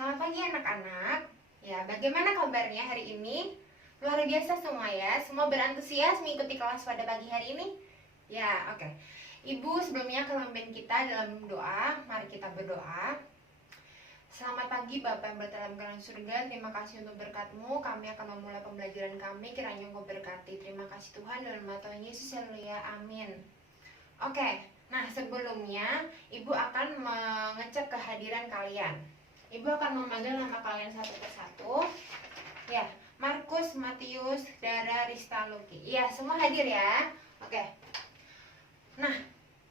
Selamat pagi anak-anak. Ya, bagaimana kabarnya hari ini? Luar biasa semua ya. Semua berantusias mengikuti kelas pada pagi hari ini? Ya, oke. Ibu sebelumnya akan memimpin kita dalam doa. Mari kita berdoa. Selamat pagi Bapak yang berada dalam kerajaan surga. Terima kasih untuk berkat-Mu. Kami akan memulai pembelajaran kami. Kiranya Engkau berkati. Terima kasih Tuhan. Dalam nama Tuhan Yesus. Haleluya. Amin. Oke. Nah, sebelumnya Ibu akan mengecek kehadiran kalian. Ibu akan memanggil nama kalian satu persatu. Ya, Markus, Matius, Dara, Rista, Luki. Ya, semua hadir ya. Oke. Nah,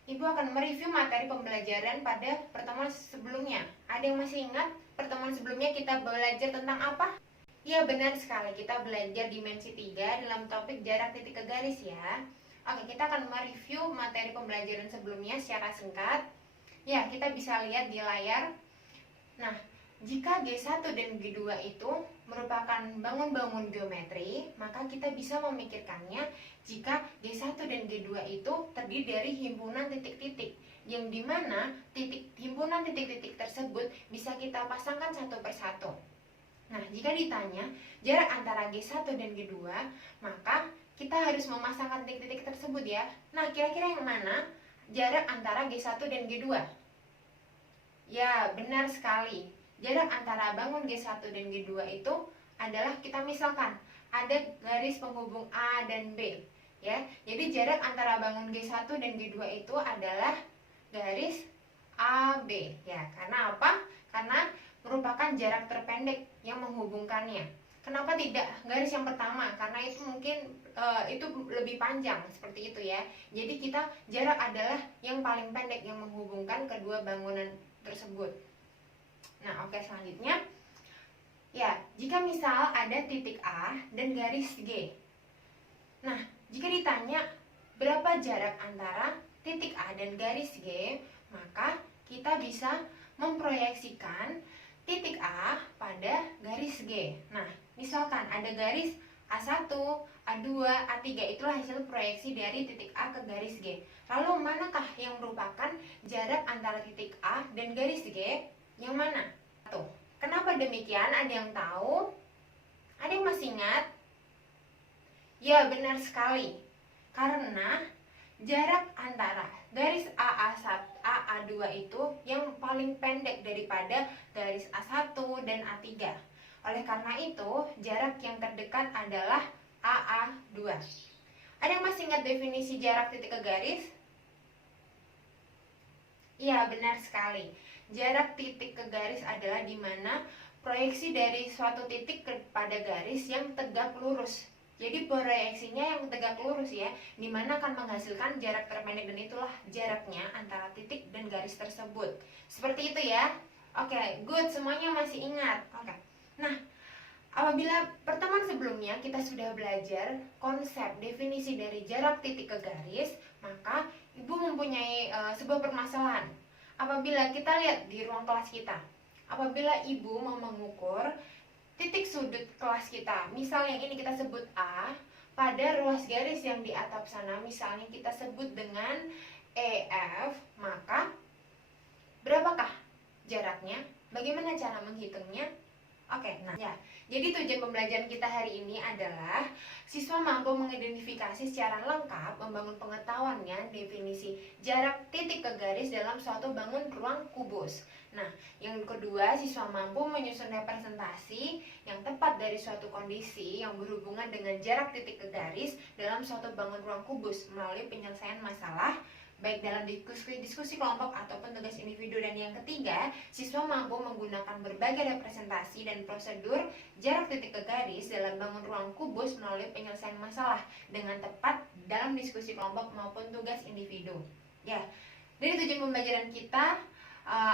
Ibu akan mereview materi pembelajaran pada pertemuan sebelumnya. Ada yang masih ingat pertemuan sebelumnya kita belajar tentang apa? Ya, benar sekali. Kita belajar dimensi 3 dalam topik jarak titik ke garis ya. Oke, kita akan mereview materi pembelajaran sebelumnya secara singkat. Ya, kita bisa lihat di layar. Nah, jika G1 dan G2 itu merupakan bangun-bangun geometri, maka kita bisa memikirkannya jika G1 dan G2 itu terdiri dari himpunan titik-titik, yang dimana himpunan titik-titik tersebut bisa kita pasangkan satu persatu. Nah, jika ditanya jarak antara G1 dan G2, maka kita harus memasangkan titik-titik tersebut ya. Nah, kira-kira yang mana jarak antara G1 dan G2? Ya, benar sekali. Jarak antara bangun G1 dan G2 itu adalah, kita misalkan ada garis penghubung A dan B ya. Jadi jarak antara bangun G1 dan G2 itu adalah garis AB ya. Karena apa? Karena merupakan jarak terpendek yang menghubungkannya. Kenapa tidak garis yang pertama? Karena itu mungkin itu lebih panjang seperti itu ya. Jadi kita jarak adalah yang paling pendek yang menghubungkan kedua bangunan tersebut. Nah, oke, selanjutnya ya, jika misal ada titik A dan garis G. Nah, jika ditanya berapa jarak antara titik A dan garis G, maka kita bisa memproyeksikan titik A pada garis G. Nah, misalkan ada garis A1, A2, A3, itulah hasil proyeksi dari titik A ke garis G. Lalu manakah yang merupakan jarak antara titik A dan garis G? Yang mana? Tuh. Kenapa demikian? Ada yang tahu? Ada yang masih ingat? Ya, benar sekali. Karena jarak antara garis AA1, AA2 itu yang paling pendek daripada garis A1 dan A3. Oleh karena itu, jarak yang terdekat adalah AA2. Ada yang masih ingat definisi jarak titik ke garis? Iya, benar sekali. Jarak titik ke garis adalah di mana proyeksi dari suatu titik kepada garis yang tegak lurus. Jadi proyeksinya yang tegak lurus ya, di mana akan menghasilkan jarak terpendek, dan itulah jaraknya antara titik dan garis tersebut. Seperti itu ya. Oke, good, semuanya masih ingat. Oke. Nah, apabila pertemuan sebelumnya kita sudah belajar konsep definisi dari jarak titik ke garis, maka Ibu mempunyai sebuah permasalahan. Apabila kita lihat di ruang kelas kita, apabila Ibu mau mengukur titik sudut kelas kita, misal yang ini kita sebut A, pada ruas garis yang di atap sana, misalnya kita sebut dengan EF, maka berapakah jaraknya? Bagaimana cara menghitungnya? Oke, nah ya, jadi tujuan pembelajaran kita hari ini adalah siswa mampu mengidentifikasi secara lengkap, membangun pengetahuannya definisi jarak titik ke garis dalam suatu bangun ruang kubus. Nah, yang kedua, siswa mampu menyusun representasi yang tepat dari suatu kondisi yang berhubungan dengan jarak titik ke garis dalam suatu bangun ruang kubus melalui penyelesaian masalah baik dalam diskusi kelompok ataupun tugas individu. Dan yang ketiga, siswa mampu menggunakan berbagai representasi dan prosedur jarak titik ke garis dalam bangun ruang kubus melalui penyelesaian masalah dengan tepat dalam diskusi kelompok maupun tugas individu. Ya, dari tujuan pembelajaran kita,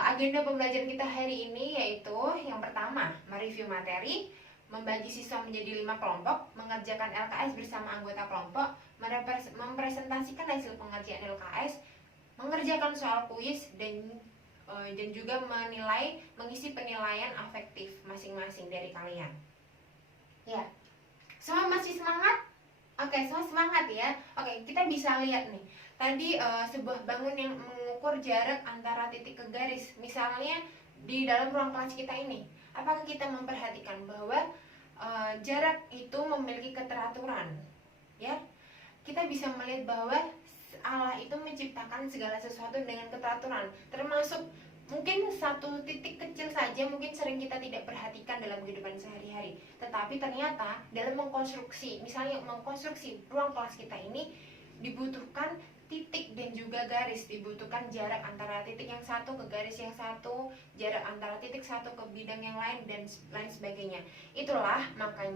agenda pembelajaran kita hari ini yaitu yang pertama, mereview materi, membagi siswa menjadi 5 kelompok, mengerjakan LKS bersama anggota kelompok, mempresentasikan hasil pengerjaan LKS, mengerjakan soal kuis, dan juga mengisi penilaian afektif masing-masing dari kalian. Ya, semua masih semangat? Oke, semua semangat ya. Oke, kita bisa lihat nih. Tadi sebuah bangun yang mengukur jarak antara titik ke garis, misalnya di dalam ruang kelas kita ini apakah kita memperhatikan bahwa jarak itu memiliki keteraturan, ya? Kita bisa melihat bahwa Allah itu menciptakan segala sesuatu dengan keteraturan, termasuk mungkin satu titik kecil saja mungkin sering kita tidak perhatikan dalam kehidupan sehari-hari, tetapi ternyata dalam mengkonstruksi, misalnya mengkonstruksi ruang kelas kita ini dibutuhkan titik dan juga garis, dibutuhkan jarak antara titik yang satu ke garis yang satu, jarak antara titik satu ke bidang yang lain, dan lain sebagainya. Itulah maka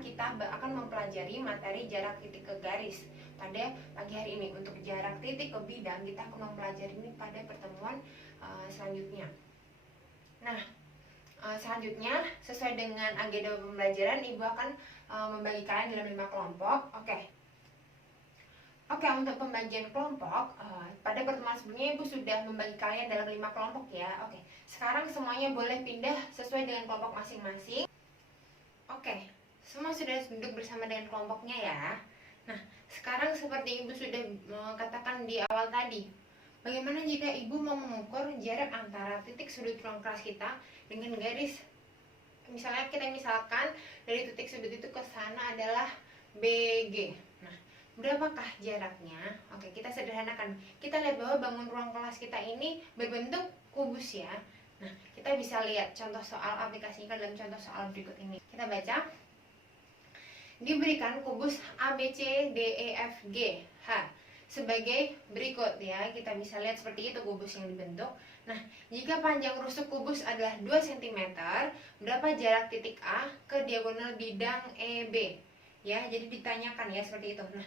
kita akan mempelajari materi jarak titik ke garis pada pagi hari ini. Untuk jarak titik ke bidang kita akan mempelajari ini pada pertemuan selanjutnya. Nah, selanjutnya sesuai dengan agenda pembelajaran, Ibu akan membagi kalian dalam 5 kelompok. Oke, untuk pembagian kelompok, pada pertemuan sebelumnya Ibu sudah membagi kalian dalam 5 kelompok ya. Oke, sekarang semuanya boleh pindah sesuai dengan kelompok masing-masing. Oke, semua sudah duduk bersama dengan kelompoknya ya. Nah, sekarang seperti Ibu sudah katakan di awal tadi, bagaimana jika Ibu mau mengukur jarak antara titik sudut ruang kelas kita dengan garis? Misalkan dari titik sudut itu ke sana adalah BG. Nah, berapakah jaraknya? Oke, kita sederhanakan. Kita lihat bahwa bangun ruang kelas kita ini berbentuk kubus ya. Nah, kita bisa lihat contoh soal aplikasinya dalam contoh soal berikut ini. Kita baca. Diberikan kubus ABC, DE, F, G, H sebagai berikut ya. Kita bisa lihat seperti itu kubus yang dibentuk. Nah, jika panjang rusuk kubus adalah 2 cm, berapa jarak titik A ke diagonal bidang EB? Ya, jadi ditanyakan ya seperti itu. Nah,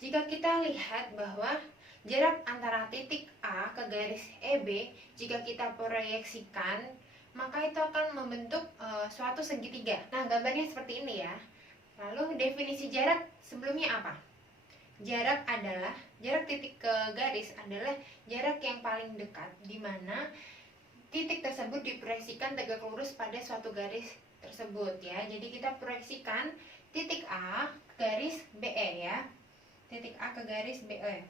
jika kita lihat bahwa jarak antara titik A ke garis EB, jika kita proyeksikan, maka itu akan membentuk suatu segitiga. Nah, gambarnya seperti ini ya. Lalu definisi jarak sebelumnya apa? Jarak titik ke garis adalah jarak yang paling dekat, di mana titik tersebut diproyeksikan tegak lurus pada suatu garis tersebut ya. Jadi kita proyeksikan titik A ke garis BE ya. Titik A ke garis BE.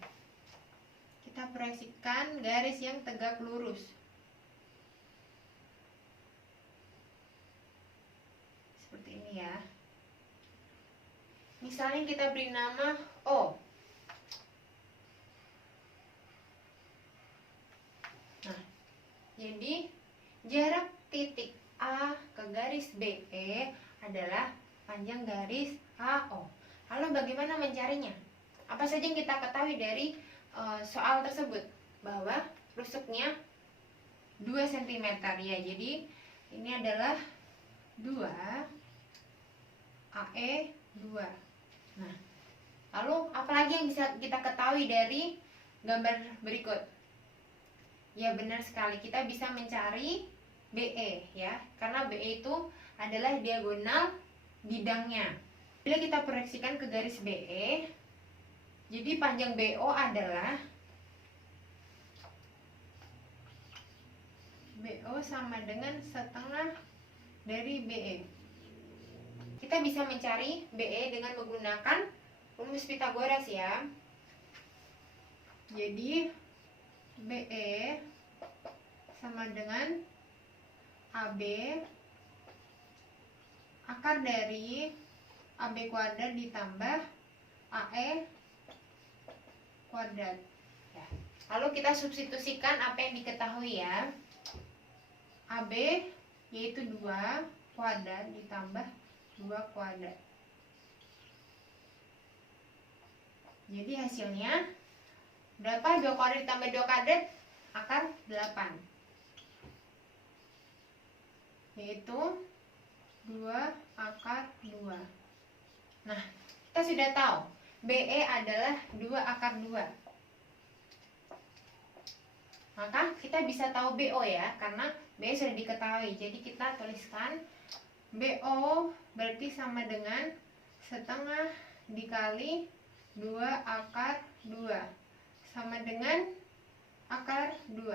Kita proyeksikan garis yang tegak lurus. Seperti ini ya. Misalnya kita beri nama O. Nah, jadi jarak titik A ke garis BE adalah panjang garis AO. Lalu bagaimana mencarinya? Apa saja yang kita ketahui dari soal tersebut? Bahwa rusuknya 2 cm ya. Jadi ini adalah 2 AE 2. Nah, lalu apalagi yang bisa kita ketahui dari gambar berikut? Ya, benar sekali, kita bisa mencari BE ya, karena BE itu adalah diagonal bidangnya. Bila kita proyeksikan ke garis BE, jadi panjang BO adalah BO sama dengan setengah dari BE. Kita bisa mencari BE dengan menggunakan rumus Pitagoras ya. Jadi BE sama dengan AB akar dari AB kuadrat ditambah AE kuadrat ya. Lalu kita substitusikan apa yang diketahui ya. AB yaitu 2 kuadrat ditambah 2 kuadrat. Jadi hasilnya berapa? 2 kuadrat ditambah 2 kuadrat akar 8. Yaitu 2 akar 2. Nah, kita sudah tahu BE adalah 2 akar 2. Maka kita bisa tahu BO ya, karena BE sudah diketahui. Jadi kita tuliskan BO berarti sama dengan setengah dikali 2 akar 2 sama dengan akar 2.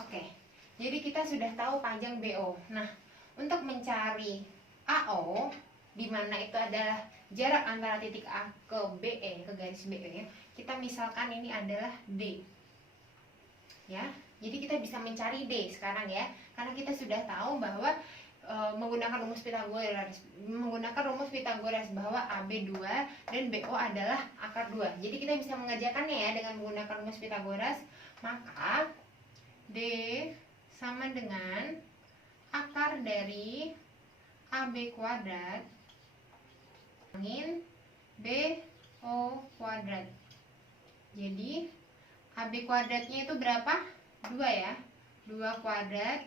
Oke, jadi kita sudah tahu panjang BO. Nah, untuk mencari AO, di mana itu adalah jarak antara titik A ke BE, ke garis BE, kita misalkan ini adalah D. Ya, Jadi kita bisa mencari D sekarang ya, karena kita sudah tahu bahwa menggunakan rumus Pitagoras bahwa AB 2 dan BO adalah akar 2. Jadi kita bisa mengerjakannya ya dengan menggunakan rumus Pitagoras. Maka D sama dengan akar dari AB kuadrat kurangin BO kuadrat. Jadi AB kuadratnya itu berapa? 2 ya. 2 kuadrat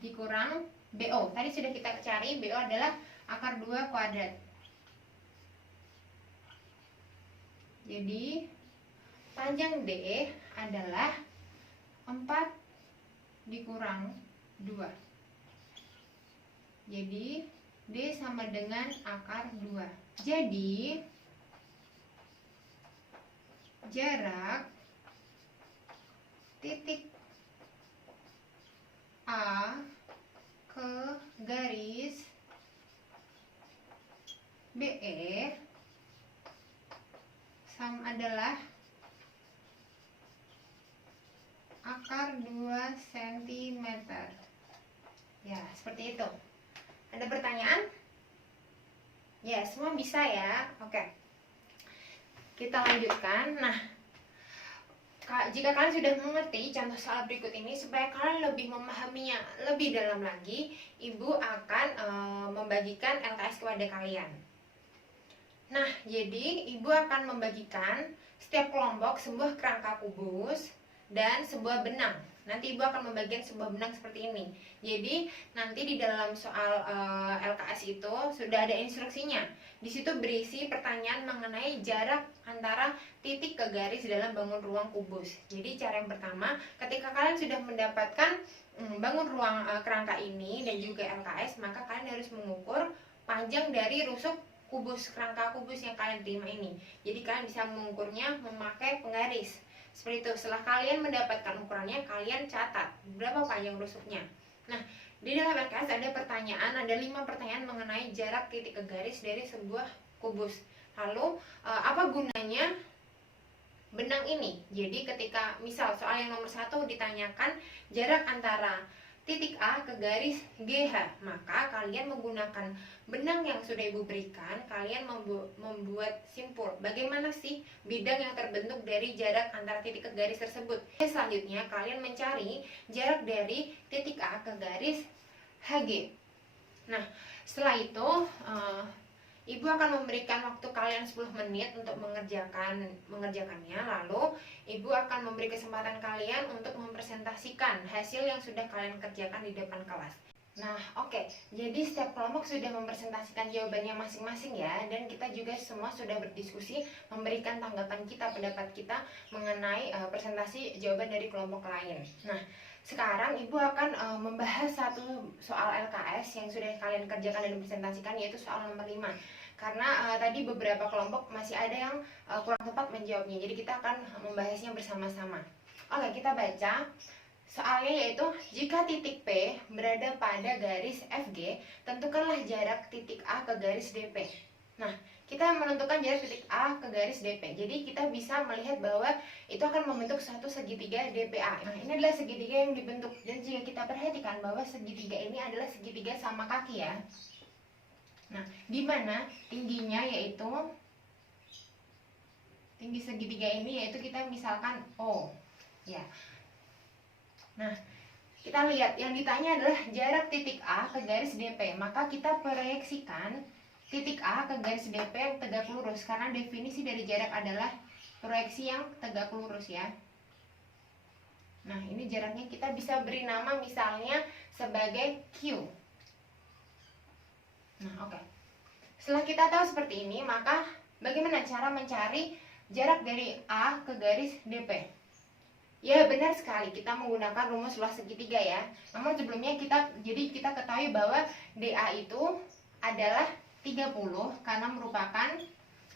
dikurang BO. Tadi sudah kita cari, BO adalah akar 2 kuadrat. Jadi panjang D adalah 4 dikurang 2. Jadi D sama dengan akar 2. Jadi jarak titik A ke garis BE sama adalah akar 2 cm. Ya, seperti itu. Ada pertanyaan? Ya, semua bisa ya. Oke. Kita lanjutkan. Nah, jika kalian sudah mengerti contoh soal berikut ini, supaya kalian lebih memahaminya lebih dalam lagi, Ibu akan membagikan LKS kepada kalian. Nah, jadi Ibu akan membagikan setiap kelompok sebuah kerangka kubus dan sebuah benang. Nanti Ibu akan membagikan sebuah benang seperti ini. Jadi nanti di dalam soal LKS itu sudah ada instruksinya. Di situ berisi pertanyaan mengenai jarak antara titik ke garis dalam bangun ruang kubus. Jadi cara yang pertama, ketika kalian sudah mendapatkan bangun ruang kerangka ini dan juga LKS, maka kalian harus mengukur panjang dari rusuk kubus, kerangka kubus yang kalian terima ini. Jadi kalian bisa mengukurnya memakai penggaris. Seperti itu. Setelah kalian mendapatkan ukurannya, kalian catat berapa panjang rusuknya. Nah, di dalam LKS ada pertanyaan, ada 5 pertanyaan mengenai jarak titik ke garis dari sebuah kubus. Lalu apa gunanya benang ini? Jadi ketika misal soal yang nomor 1 ditanyakan jarak antara titik A ke garis GH, maka kalian menggunakan benang yang sudah Ibu berikan, kalian membuat simpul bagaimana sih bidang yang terbentuk dari jarak antara titik ke garis tersebut. Selanjutnya kalian mencari jarak dari titik A ke garis HG. Nah, setelah itu Ibu akan memberikan waktu kalian 10 menit untuk mengerjakannya. Lalu Ibu akan memberi kesempatan kalian untuk mempresentasikan hasil yang sudah kalian kerjakan di depan kelas. Nah, oke. Jadi setiap kelompok sudah mempresentasikan jawabannya masing-masing ya. Dan kita juga semua sudah berdiskusi, memberikan tanggapan kita, pendapat kita mengenai presentasi jawaban dari kelompok lain. Nah, sekarang Ibu akan membahas satu soal LKS yang sudah kalian kerjakan dan presentasikan, yaitu soal nomor 5. Karena tadi beberapa kelompok masih ada yang kurang tepat menjawabnya. Jadi kita akan membahasnya bersama-sama. Oke, kita baca. Soalnya yaitu, jika titik P berada pada garis FG, tentukanlah jarak titik A ke garis DP. Nah, kita menentukan jarak titik A ke garis DP. Jadi kita bisa melihat bahwa itu akan membentuk suatu segitiga DPA. Nah, ini adalah segitiga yang dibentuk. Dan jika kita perhatikan bahwa segitiga ini adalah segitiga sama kaki ya. Nah, di mana tingginya yaitu tinggi segitiga ini yaitu kita misalkan O. Ya. Nah, kita lihat yang ditanya adalah jarak titik A ke garis DP. Maka kita proyeksikan titik A ke garis DP yang tegak lurus, karena definisi dari jarak adalah proyeksi yang tegak lurus ya. Nah, ini jaraknya kita bisa beri nama misalnya sebagai Q. Nah, oke. Setelah kita tahu seperti ini, maka bagaimana cara mencari jarak dari A ke garis DP? Ya, benar sekali, kita menggunakan rumus luas segitiga ya. Namun sebelumnya kita ketahui bahwa DA itu adalah 30 karena merupakan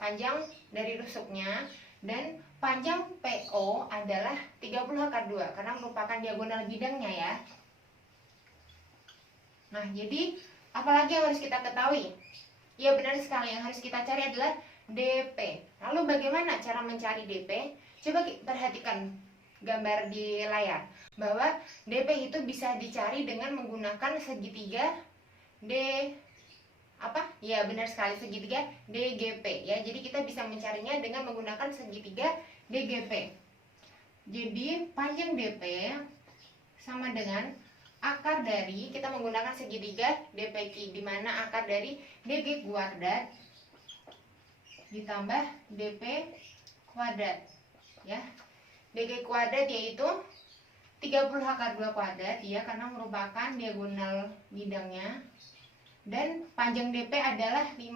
panjang dari rusuknya, dan panjang PO adalah 30 akar 2 karena merupakan diagonal bidangnya ya. Nah, jadi apalagi yang harus kita ketahui? Ya, benar sekali, yang harus kita cari adalah DP. Lalu bagaimana cara mencari DP? Coba perhatikan gambar di layar, bahwa DP itu bisa dicari dengan menggunakan segitiga D apa? Ya, benar sekali, segitiga DGP ya. Jadi kita bisa mencarinya dengan menggunakan segitiga DGP. Jadi panjang DP sama dengan akar dari, kita menggunakan segitiga DPQ, di mana akar dari DG kuadrat ditambah DP kuadrat ya. DG kuadrat yaitu 30 akar 2 kuadrat ya, karena merupakan diagonal bidangnya, dan panjang DP adalah 15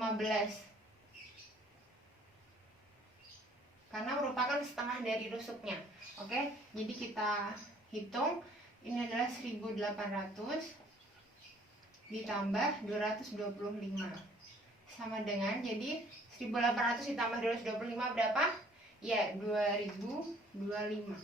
karena merupakan setengah dari rusuknya. Oke, jadi kita hitung, ini adalah 1800 ditambah 225 sama dengan, jadi 1800 ditambah 225 berapa? Ya, 2025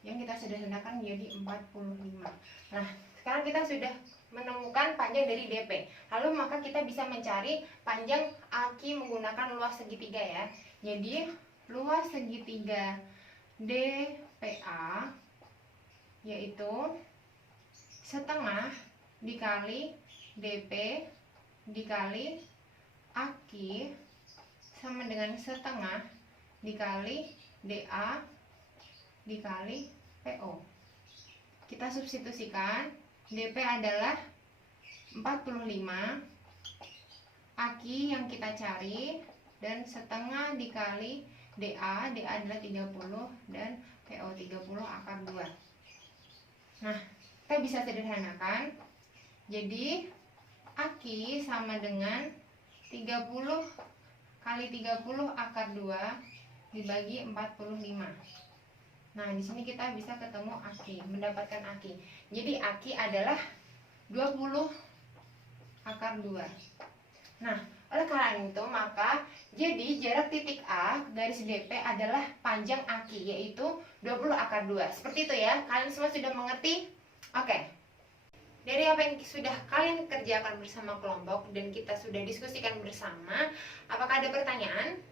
yang kita sederhanakan menjadi 45. Nah, sekarang kita sudah menemukan panjang dari DP. Lalu maka kita bisa mencari panjang AQ menggunakan luas segitiga ya. Jadi luas segitiga DPA yaitu setengah dikali DP dikali AQ sama dengan setengah dikali DA dikali PO. Kita substitusikan, DP adalah 45, AQ yang kita cari, dan setengah dikali DA adalah 30, dan PO 30 akar 2. Nah, kita bisa sederhanakan. Jadi AQ sama dengan 30 kali 30 akar 2 dibagi 45. Nah, di sini kita bisa ketemu AQ, mendapatkan AQ. Jadi AQ adalah 20 akar 2. Nah, oleh karena itu maka jadi jarak titik A garis DP adalah panjang AQ, yaitu 20 akar 2. Seperti itu ya. Kalian semua sudah mengerti? Oke. Dari apa yang sudah kalian kerjakan bersama kelompok dan kita sudah diskusikan bersama, apakah ada pertanyaan?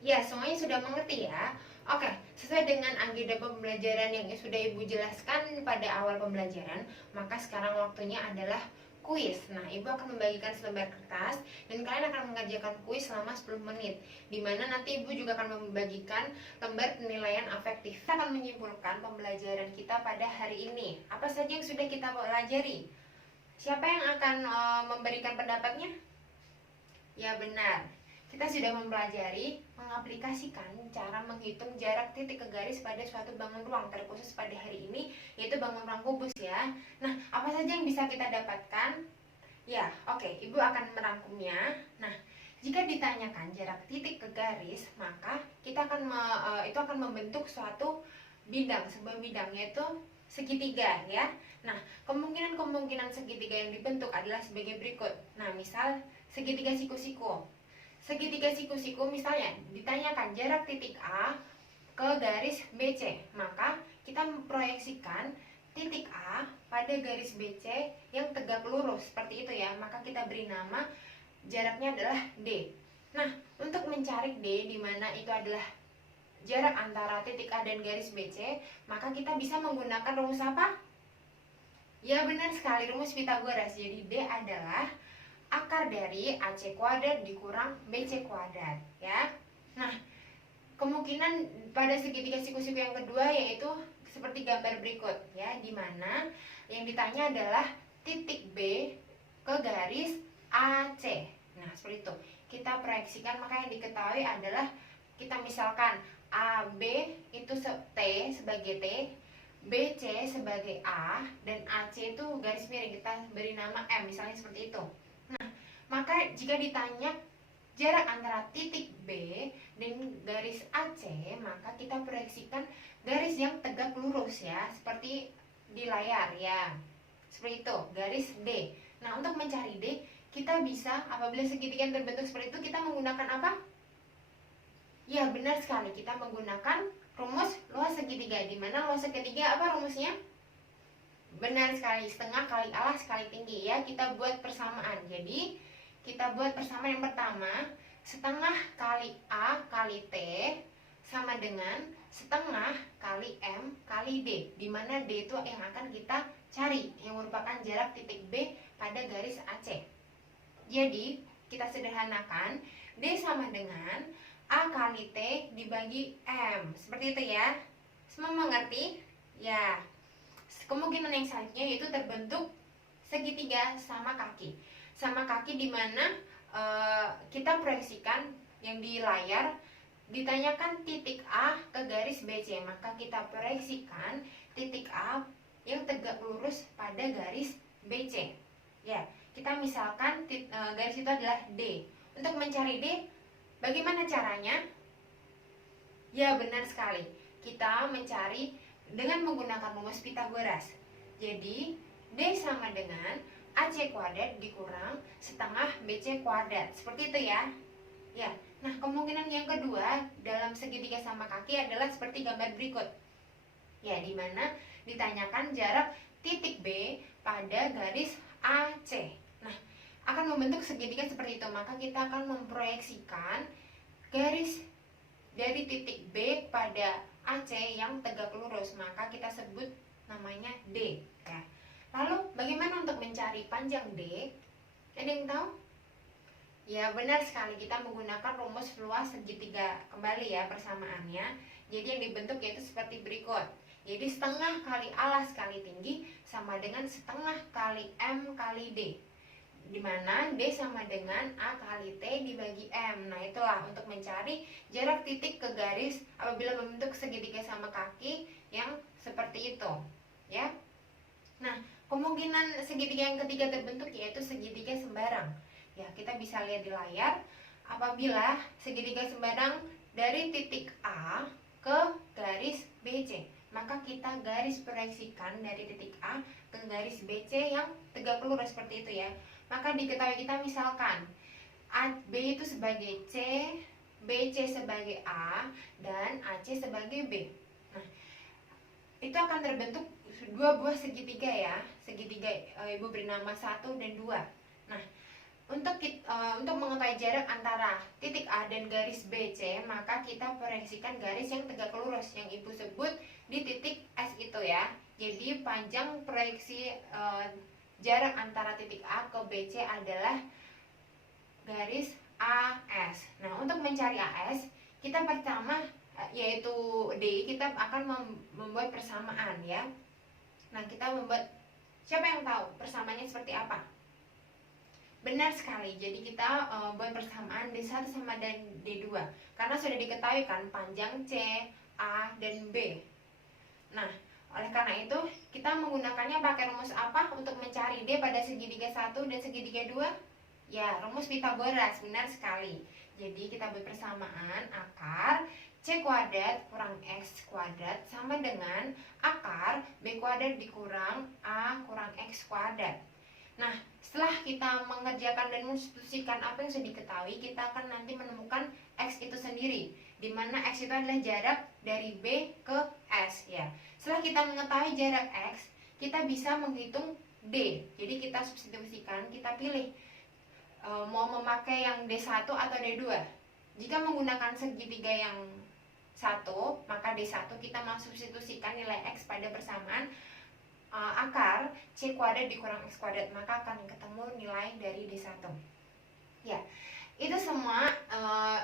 Ya, semuanya sudah mengerti ya. Oke, sesuai dengan agenda pembelajaran yang sudah Ibu jelaskan pada awal pembelajaran, maka sekarang waktunya adalah kuis. Nah, Ibu akan membagikan selembar kertas dan kalian akan mengerjakan kuis selama 10 menit, dimana nanti Ibu juga akan membagikan lembar penilaian afektif. Kita akan menyimpulkan pembelajaran kita pada hari ini. Apa saja yang sudah kita pelajari? Siapa yang akan memberikan pendapatnya? Ya, benar. Kita sudah mempelajari mengaplikasikan cara menghitung jarak titik ke garis pada suatu bangun ruang, terkhusus pada hari ini yaitu bangun ruang kubus ya. Nah, apa saja yang bisa kita dapatkan? Ya, oke, Ibu akan merangkumnya. Nah, jika ditanyakan jarak titik ke garis, maka kita akan itu akan membentuk suatu bidang, sebuah bidang yaitu segitiga ya. Nah, kemungkinan segitiga yang dibentuk adalah sebagai berikut. Nah, misal segitiga siku-siku. Segitiga siku-siku misalnya ditanyakan jarak titik A ke garis BC, maka kita memproyeksikan titik A pada garis BC yang tegak lurus seperti itu ya, maka kita beri nama jaraknya adalah D. Nah, untuk mencari D di mana itu adalah jarak antara titik A dan garis BC, maka kita bisa menggunakan rumus apa? Ya, benar sekali, rumus Pythagoras. Jadi D adalah akar dari AC kuadrat dikurang BC kuadrat ya. Nah, kemungkinan pada segitiga siku-siku yang kedua yaitu seperti gambar berikut ya, dimana yang ditanya adalah titik B ke garis AC. Nah, seperti itu. Kita proyeksikan, maka yang diketahui adalah kita misalkan AB itu T sebagai T, BC sebagai A, dan AC itu garis miring, kita beri nama M misalnya seperti itu. Nah, maka jika ditanya jarak antara titik B dan garis AC, maka kita proyeksikan garis yang tegak lurus ya, seperti di layar ya. Seperti itu, garis D. Nah, untuk mencari D, kita bisa apabila segitiga yang terbentuk seperti itu, kita menggunakan apa? Ya, benar sekali, kita menggunakan rumus luas segitiga, di mana luas segitiga apa rumusnya? Benar sekali, setengah kali alas kali tinggi ya. Kita buat persamaan. Jadi kita buat persamaan yang pertama, setengah kali A kali T sama dengan setengah kali M kali D, di mana D itu yang akan kita cari, yang merupakan jarak titik B pada garis AC. Jadi kita sederhanakan, D sama dengan A kali T dibagi M. Seperti itu ya. Semua mengerti? Ya. Kemungkinan yang selanjutnya yaitu terbentuk segitiga sama kaki. Sama kaki di mana kita proyeksikan yang di layar ditanyakan titik A ke garis BC, maka kita proyeksikan titik A yang tegak lurus pada garis BC. Ya, kita misalkan garis itu adalah D. Untuk mencari D, bagaimana caranya? Ya, benar sekali. Kita mencari dengan menggunakan rumus Pitagoras. Jadi, D sama dengan AC kuadrat dikurang setengah BC kuadrat. Seperti itu ya. Ya, nah kemungkinan yang kedua dalam segitiga sama kaki adalah seperti gambar berikut. Ya, di mana ditanyakan jarak titik B pada garis AC. Nah, akan membentuk segitiga seperti itu, maka kita akan memproyeksikan garis dari titik B pada AC yang tegak lurus, maka kita sebut namanya D. Ya. Lalu bagaimana untuk mencari panjang D? Ada yang tahu? Ya, benar sekali, kita menggunakan rumus luas segitiga kembali ya persamaannya. Jadi yang dibentuk yaitu seperti berikut. Jadi setengah kali alas kali tinggi sama dengan setengah kali M kali D, dimana D sama dengan A kali T dibagi M. Nah, itulah untuk mencari jarak titik ke garis apabila membentuk segitiga sama kaki yang seperti itu ya. Nah, kemungkinan segitiga yang ketiga terbentuk yaitu segitiga sembarang. Ya, kita bisa lihat di layar, apabila segitiga sembarang dari titik A ke garis BC, maka kita garis proyeksikan dari titik A ke garis BC yang tegak lurus seperti itu ya. Maka diketahui kita misalkan B itu sebagai C, BC sebagai A, dan AC sebagai B. Nah, itu akan terbentuk dua buah segitiga ya. Segitiga Ibu beri nama 1 dan 2. Nah, untuk mengetahui jarak antara titik A dan garis BC, maka kita proyeksikan garis yang tegak lurus yang Ibu sebut di titik S itu ya. Jadi panjang proyeksi jarak antara titik A ke BC adalah garis AS. Nah, untuk mencari AS, kita pertama yaitu D, kita akan membuat persamaan ya. Nah, kita membuat, siapa yang tahu persamaannya seperti apa? Benar sekali, jadi kita buat persamaan D1 sama dan D2, karena sudah diketahui kan panjang C, A, dan B. Nah, oleh karena itu kita menggunakannya pakai rumus apa untuk mencari D pada segitiga 1 dan segitiga 2? Ya, rumus Pitagoras, benar sekali. Jadi kita buat persamaan akar C kuadrat kurang X kuadrat sama dengan akar B kuadrat dikurang A kurang X kuadrat. Nah, setelah kita mengerjakan dan mensubstitusikan apa yang sudah diketahui, kita akan nanti menemukan X itu sendiri, di mana X itu adalah jarak dari B ke S ya. Setelah kita mengetahui jarak X, kita bisa menghitung D. Jadi kita substitusikan, kita pilih mau memakai yang D1 atau D2. Jika menggunakan segitiga yang 1, maka D1 kita mensubstitusikan nilai X pada persamaan akar C kuadrat dikurang X kuadrat, maka akan ketemu nilai dari D1. Ya, itu semua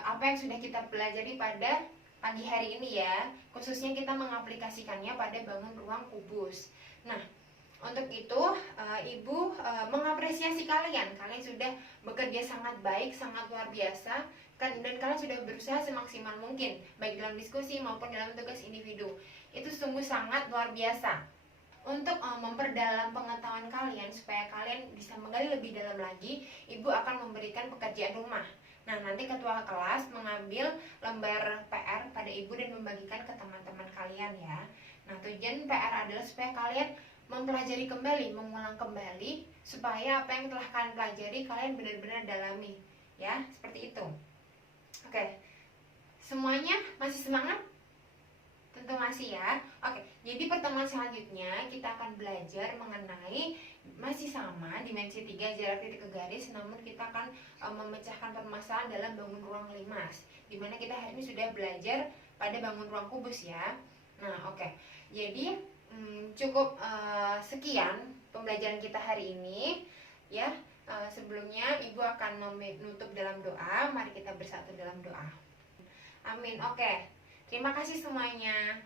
apa yang sudah kita pelajari pada pagi hari ini ya. Khususnya kita mengaplikasikannya pada bangun ruang kubus. Nah, untuk itu Ibu mengapresiasi kalian sudah bekerja sangat baik, sangat luar biasa, dan kalian sudah berusaha semaksimal mungkin, baik dalam diskusi maupun dalam tugas individu. Itu sungguh sangat luar biasa. Untuk memperdalam pengetahuan kalian supaya kalian bisa menggali lebih dalam lagi, Ibu akan memberikan pekerjaan rumah. Nah, nanti ketua kelas mengambil lembar PR pada Ibu dan membagikan ke teman-teman kalian ya. Nah, tujuan PR adalah supaya kalian mempelajari kembali, mengulang kembali, supaya apa yang telah kalian pelajari kalian benar-benar dalami ya, seperti itu. Oke, semuanya masih semangat? Tentu masih ya. Oke, jadi pertemuan selanjutnya kita akan belajar mengenai masih sama dimensi 3 jarak titik ke garis, namun kita akan memecahkan permasalahan dalam bangun ruang limas, dimana kita hari ini sudah belajar pada bangun ruang kubus ya. Nah, oke. Jadi cukup sekian pembelajaran kita hari ini ya. Sebelumnya Ibu akan menutup dalam doa. Mari kita bersatu dalam doa. Amin. Oke. Terima kasih semuanya.